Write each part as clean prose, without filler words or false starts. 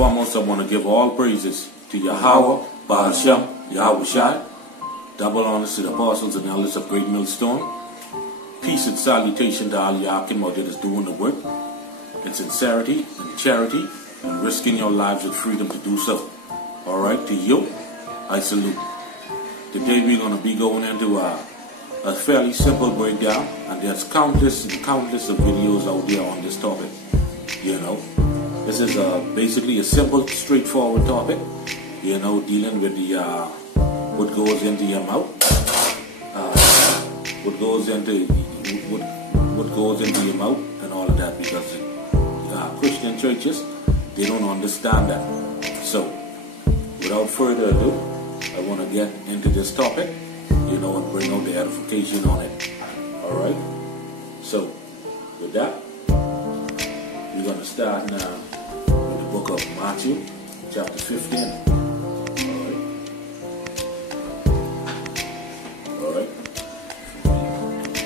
foremost, I want to give all praises to Yahweh, Bahashem, Yahweh Shai. Double honors to the apostles and elders of Great Millstone. Peace and salutation to all Yakim that is doing the work in sincerity and charity and risking your lives with freedom to do so. Alright, to you, I salute. Today we're going to be going into a fairly simple breakdown, and there's countless and countless of videos out there on this topic. You know, this is basically a simple, straightforward topic. You know, dealing with the what goes into your mouth, what goes into your mouth, and all of that. Because Christian churches, they don't understand that. So, without further ado, I want to get into this topic, you know, and bring out the edification on it. Alright? So, with that, we're going to start now with the book of Matthew, chapter 15.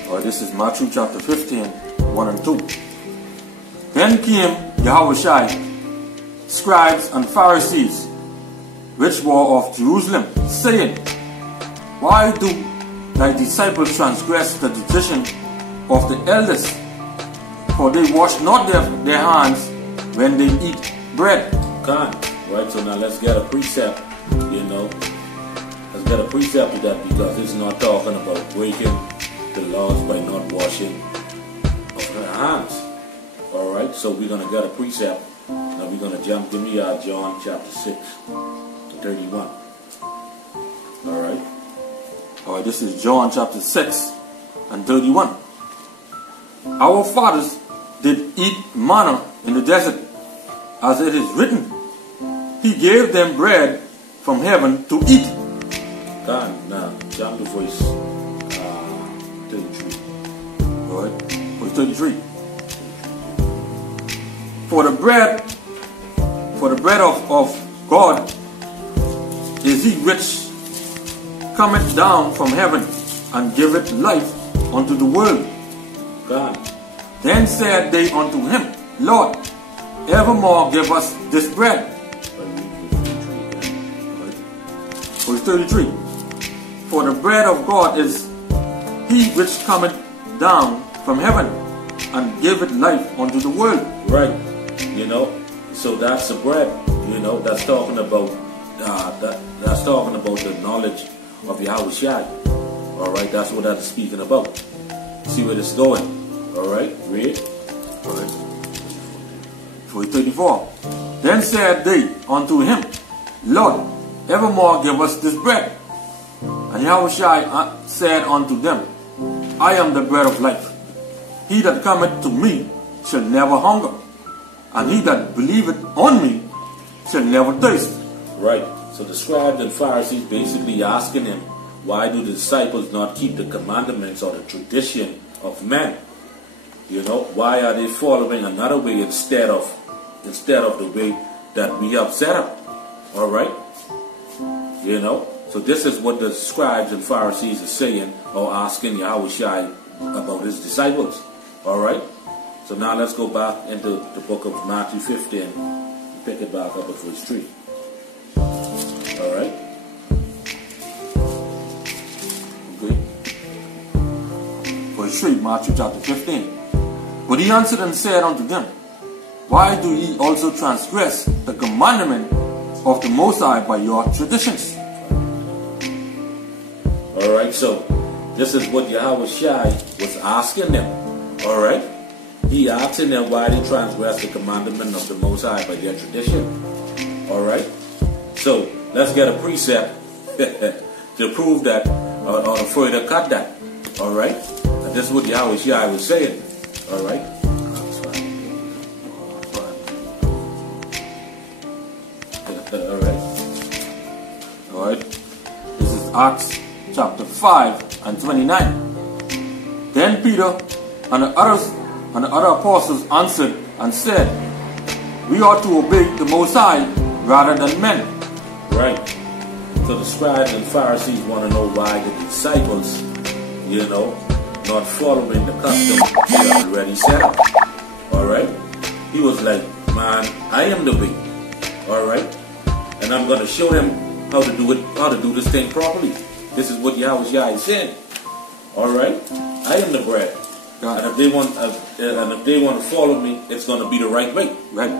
Alright, this is Matthew chapter 15, 1 and 2. Then came Yahushai, scribes and Pharisees, which were of Jerusalem, saying, Why do thy disciples transgress the tradition of the elders? For they wash not their hands when they eat bread. Right, so now let's get a precept, you know. Let's get a precept to that, because it's not talking about breaking the laws by not washing of our hands. Alright, so we're going to get a precept. Now we're going to jump, give me John chapter 6, 31. Alright, this is John chapter 6 and 31. Our fathers did eat manna in the desert, as it is written, He gave them bread from heaven to eat. Now jump to verse 33. Alright, verse 33. For the bread of God is he which cometh down from heaven and giveth life unto the world. Then said they unto him, Lord, evermore give us this bread. Verse 33. For the bread of God is he which cometh down from heaven and giveth life unto the world. Right. You know, so that's the bread. You know, that's talking about that's talking about the knowledge of Yahweh Shai. Alright, that's what that's speaking about. See where it's going. Alright, read. Alright. Verse 34. Then said they unto him, Lord, evermore give us this bread. And Yahweh Shai said unto them, I am the bread of life. He that cometh to me shall never hunger, and he that believeth on me shall never thirst. Right. So the scribes and Pharisees basically asking him, why do the disciples not keep the commandments or the tradition of men? You know, why are they following another way instead of the way that we have set up? All right. You know, so this is what the scribes and Pharisees are saying, or asking Yahweh Shai about his disciples. All right. So now let's go back into the book of Matthew 15 and pick it back up at verse 3. Alright? Okay. Verse 3, Matthew chapter 15. But he answered and said unto them, Why do ye also transgress the commandment of the Most High by your traditions? Alright, so this is what Yahweh Shai was asking them. Alright? He asking them why they transgress the commandment of the Most High by their tradition. Alright? So, let's get a precept to prove that, or to further cut that. Alright? And this is what Yahweh Shai was saying. Alright? Alright? This is Acts chapter 5 and 29. Then Peter and the other apostles answered and said, We ought to obey the Most High rather than men. Right. So the scribes and Pharisees want to know why the disciples, you know, not following the custom they already set up. Alright? He was like, man, I am the way. All right, and I'm going to show them how to do it, how to do this thing properly. This is what Yahweh is saying. All right, I am the bread, and if they want, to follow me, it's going to be the right way. Right.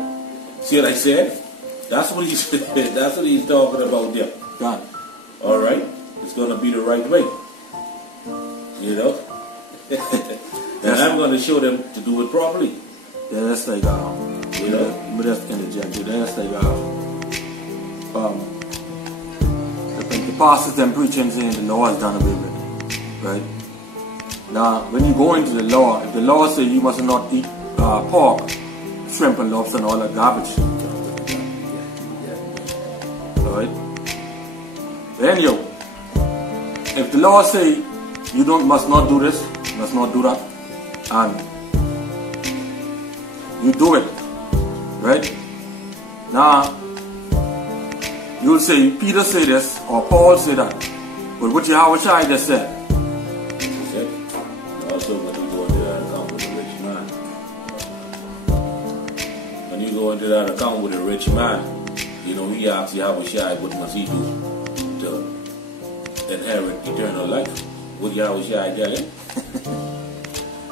See what I said? That's what he's that's what he's talking about there. God. All right, it's going to be the right way. You know, and I'm going to show them to do it properly. Yeah, that's like you know, but that's interject. That's like I think the pastors them preaching saying the law is done away with, right? Now, when you go into the law, if the law says you must not eat pork, shrimp and lobster and all that garbage, alright? Anyhow, if the law say you must not do this, must not do that, and you do it, right? Now, you'll say Peter say this or Paul say that, but what Yahweh just said. Also, when you go into that account with a rich man, when you go into that account with a rich man, you know, he asks Yahweh what must he do to inherit eternal life. What Yahweh tell him?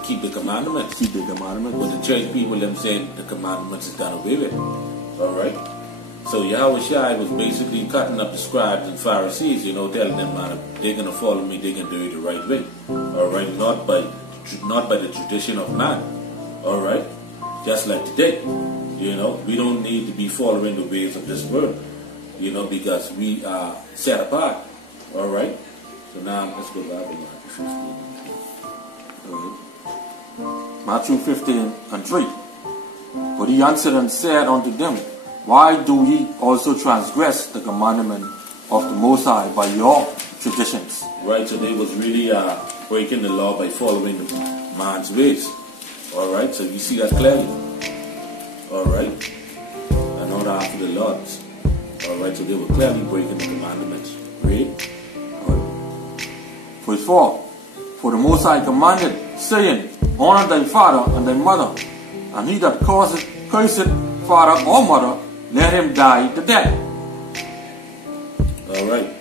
Keep the commandments. Keep the commandments. But the church people them saying the commandments is done away with. Alright? So Yahweh was basically cutting up the scribes and Pharisees, you know, telling them, man, they're going to follow me, they're going to do it the right way. Alright? Not by the tradition of man. Alright? Just like today. You know, we don't need to be following the ways of this world. You know, because we are set apart. Alright? So now let's go back to Matthew 15. Matthew 15 and 3. But he answered and said unto them, why do ye also transgress the commandment of the Most High by your traditions? Right, so they was really breaking the law by following man's ways. Alright, so you see that clearly. Alright, and not after the Lord's. Alright, so they were clearly breaking the commandments. Read. Verse 4. For the Most High commanded, saying, honor thy father and thy mother, and he that curseth father or mother, let him die the death. Alright.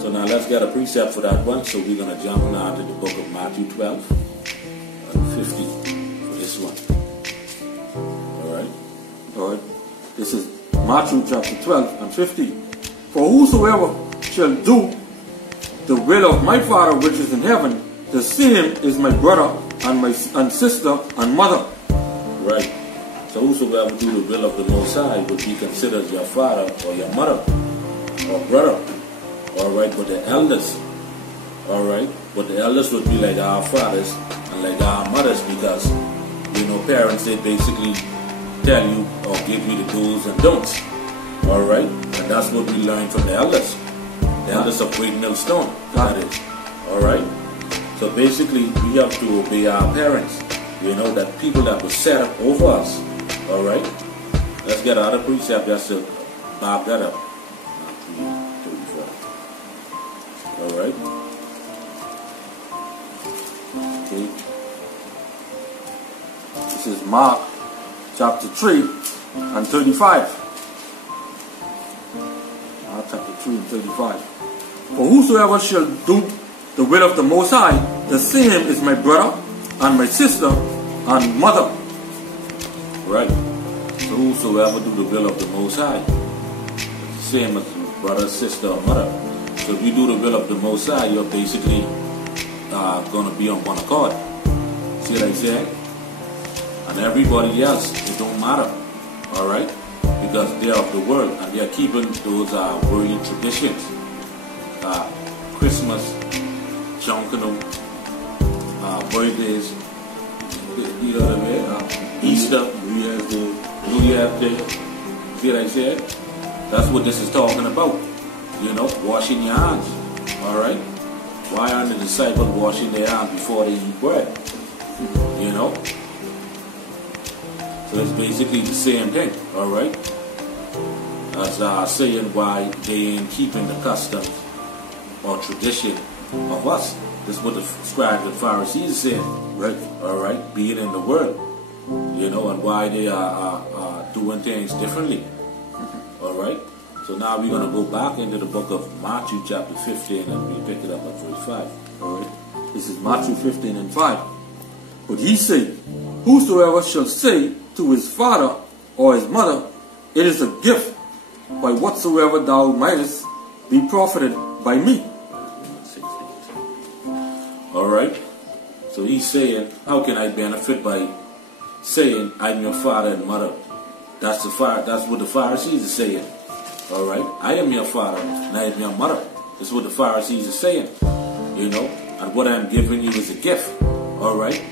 So now let's get a precept for that one. So we're going to jump now to the book of Matthew 12 and 50 for this one. Alright. Alright. This is Matthew chapter 12 and 50. For whosoever shall do the will of my Father which is in heaven, the same is my brother and sister and mother. Right. So whosoever do the will of the Most High would be considered your father or your mother or brother. Alright, but the elders, alright, but the elders would be like our fathers and like our mothers, because, you know, parents, they basically tell you or give you the do's and don'ts. Alright, and that's what we learn from the elders. The elders of Great Millstone, that is. Alright, so basically we have to obey our parents. You know, that people that were set up over us. Alright? Let's get out of precept just to bob that up. Alright? Okay. This is Mark chapter 3 and 35. Mark chapter 3 and 35. For whosoever shall do the will of the Most High, the same is my brother and my sister and mother. Right. So whosoever do the will of the Most High, it's the same as brother, sister, or mother. So if you do the will of the Most High, you're basically going to be on one accord. See what I said? And everybody else, it don't matter. Alright? Because they're of the world and they're keeping those worldly traditions. Christmas, Junkanum, birthdays, you know what I mean? Easter, New Year's Day. See what I said? That's what this is talking about. You know, washing your hands. Alright? Why aren't the disciples washing their hands before they eat bread? You know? So it's basically the same thing. Alright? As saying why they ain't keeping the customs or tradition of us. This is what the scribes and Pharisees said, right? Alright, be it in the world, you know, and why they are doing things differently. All right. So now we're going to go back into the book of Matthew chapter 15 and we pick it up at verse 5. All right. This is Matthew 15 and 5. But he said, whosoever shall say to his father or his mother, it is a gift, by whatsoever thou mightest be profited by me. All right. So he's saying, how can I benefit by saying I'm your father and mother? That's what the Pharisees are saying. All right. I am your father and I am your mother. That's what the Pharisees are saying. You know, and what I'm giving you is a gift. All right.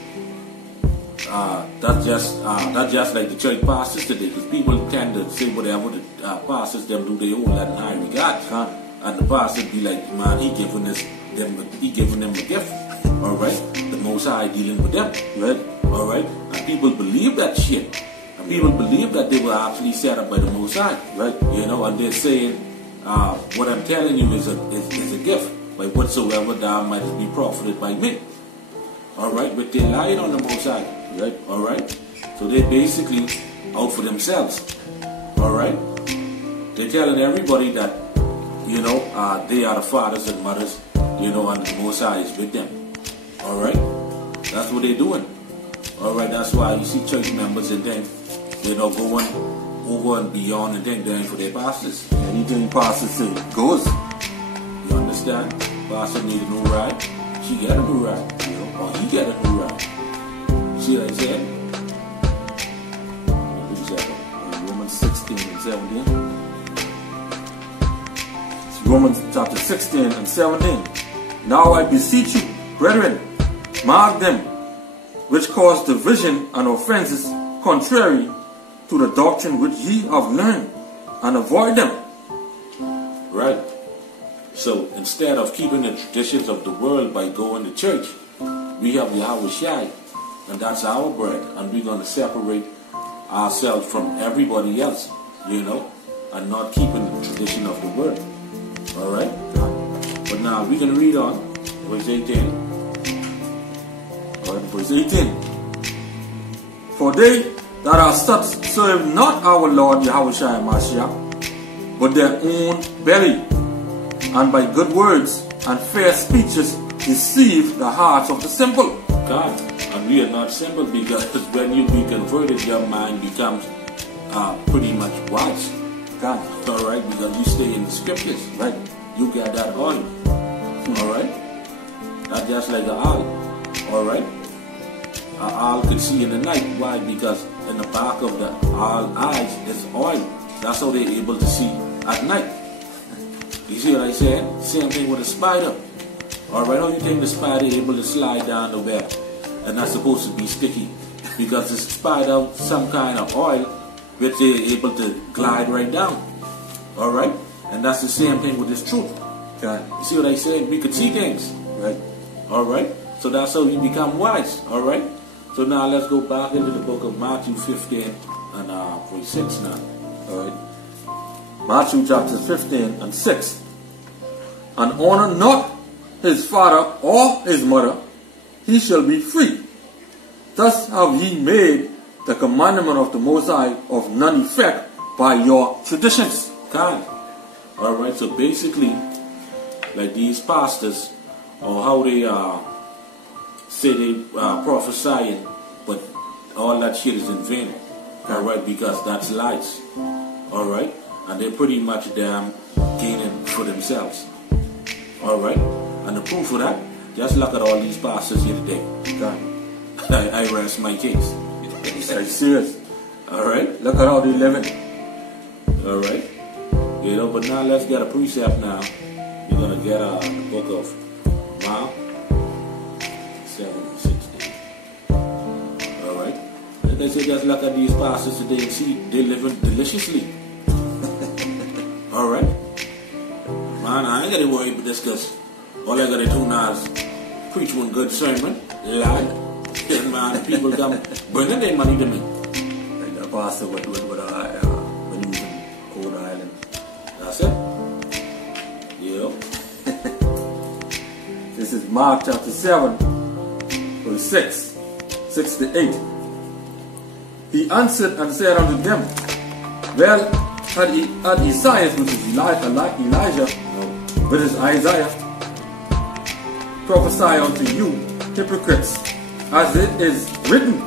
That's just like the church pastors today, because people tend to say whatever the pastors them do, they hold that in high regard. And the pastor be like, man, he giving them a gift. All right, the Most High dealing with them. Right. All right, and people believe that shit. And people believe that they were actually set up by the Most High. Right. You know, and they're saying, what I'm telling you is a gift, by whatsoever thou mightest be profited by me. All right, but they're lying on the Most High. Right. All right. So they're basically out for themselves. All right. They're telling everybody that, you know, they are the fathers and mothers, you know, and the Most High is with them. All right. That's what they're doing. All right. That's why you see church members and then, you know, going over and beyond and then going for their pastors. Anything pastors say goes. You understand? Pastor need a new ride. She got a new ride. You know, or he got a new ride. See what I said? Romans 16 and 17. It's Romans chapter 16 and 17. Now I beseech you, brethren, mark them which cause division and offenses contrary to the doctrine which ye have learned, and avoid them. Right. So instead of keeping the traditions of the world by going to church, we have YASHARAHLA. And that's our bread, and we're going to separate ourselves from everybody else, you know, and not keeping the tradition of the word. All right? But now we're going to read on, verse 18. All right, verse 18. For they that are such serve not our Lord Yahushua Mashiach, but their own belly, and by good words and fair speeches deceive the hearts of the simple. God. And we are not simple, because when you be converted, your mind becomes pretty much wise. God. All right, because you stay in the scriptures. Right. You get that oil. All right. Not just like an owl. All right. An owl can see in the night. Why? Because in the back of the owl's eyes is oil. That's how they're able to see at night. You see what I said? Same thing with a spider. All right. How you think the spider is able to slide down the web? And not supposed to be sticky, because it's spied out some kind of oil which they're able to glide right down. All right, and that's the same thing with this truth. Okay. You see what I said? We could see things, right? All right. So that's how we become wise. All right. So now let's go back into the book of Matthew 15 and verse 6 now. All right. Matthew chapter 15 and 6. And honor not his father or his mother, he shall be free. Thus have ye made the commandment of the Most High of none effect by your traditions. God. All right, so basically, like these pastors, or how they say they prophesying, but all that shit is in vain. All right, because that's lies. All right, and they're pretty much damn gaining for themselves. All right, and the proof of that, just look at all these pastors here today. God. I rest my case. Are you serious? All right, look at how they living. All right, you know. But now let's get a precept. Now we're gonna get the book of Mark 7:16. All right, like I said, just look at these pastors today and see they living deliciously. All right, man, I ain't gotta worry about this, because all I gotta do now is preach one good sermon, lad, and man, people come bringing their money to me. Like the pastor when he was in Old Island. That's it. Yeah. This is Mark chapter 7, verse 6 to 8. He answered and said unto them, Well, at Isaiah, which is Elijah, which is Isaiah, prophesy unto you, hypocrites, as it is written,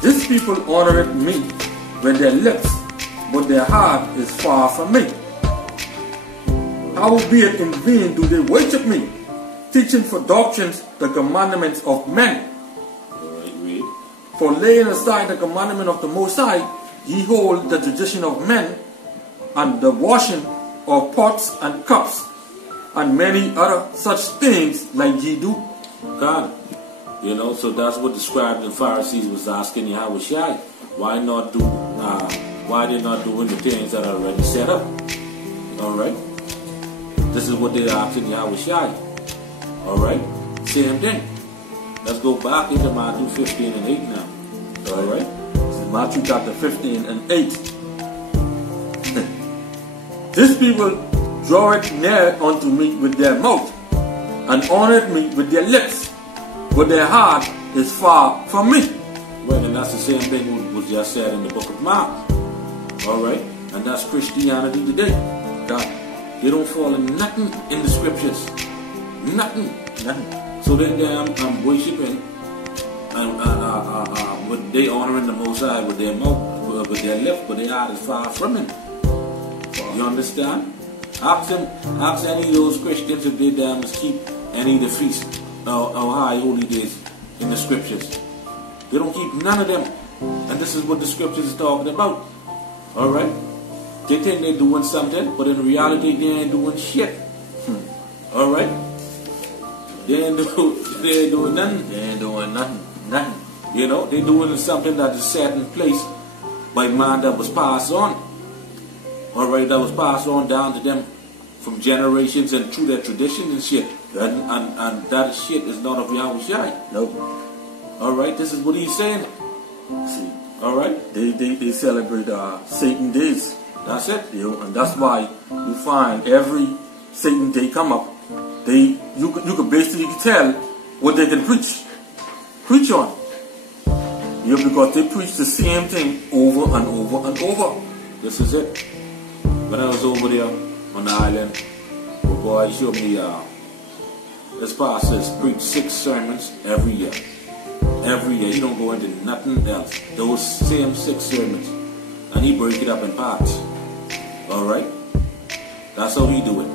this people honoreth me with their lips, but their heart is far from me. Howbeit in vain do they worship me, teaching for doctrines the commandments of men. For laying aside the commandment of the Most High, ye hold the tradition of men, and the washing of pots and cups, and many other such things like ye do. God, you know, so that's what the scribes and Pharisees was asking Yahushua. Why they not doing the things that are already set up? Alright? This is what they're asking Yahushua. Alright? Same thing. Let's go back into Matthew 15 and 8 now. Alright? This is Matthew chapter 15 and 8. This people draw it near unto me with their mouth, and honor me with their lips, but their heart is far from me. Well, and that's the same thing what was just said in the book of Mark. Alright? And that's Christianity today. God, they don't follow nothing in the scriptures. Nothing. So then I'm worshiping and with they honoring the Most High with their mouth, with their lips, but their heart is far from Him. You understand? Ask any of those Christians if they must keep any of the feasts or high holy days in the scriptures. They don't keep none of them. And this is what the scriptures is talking about. Alright? They think they're doing something, but in reality they ain't doing shit. Alright? They ain't doing nothing. They ain't doing nothing. You know, they're doing something that is set in place by man that was passed on. Alright, that was passed on down to them from generations and through their traditions and shit. And that shit is not of Yahushua. Nope. Alright, this is what he's saying. See. Alright? They celebrate Satan days. That's it. You know, and that's why you find every Satan day come up, you could basically tell what they can preach on. You know, because they preach the same thing over and over and over. This is it. When I was over there on the island, the boy showed me this pastor preach 6 sermons every year. Every year. He don't go into nothing else. Those same 6 sermons. And he break it up in parts. Alright? That's how he do it.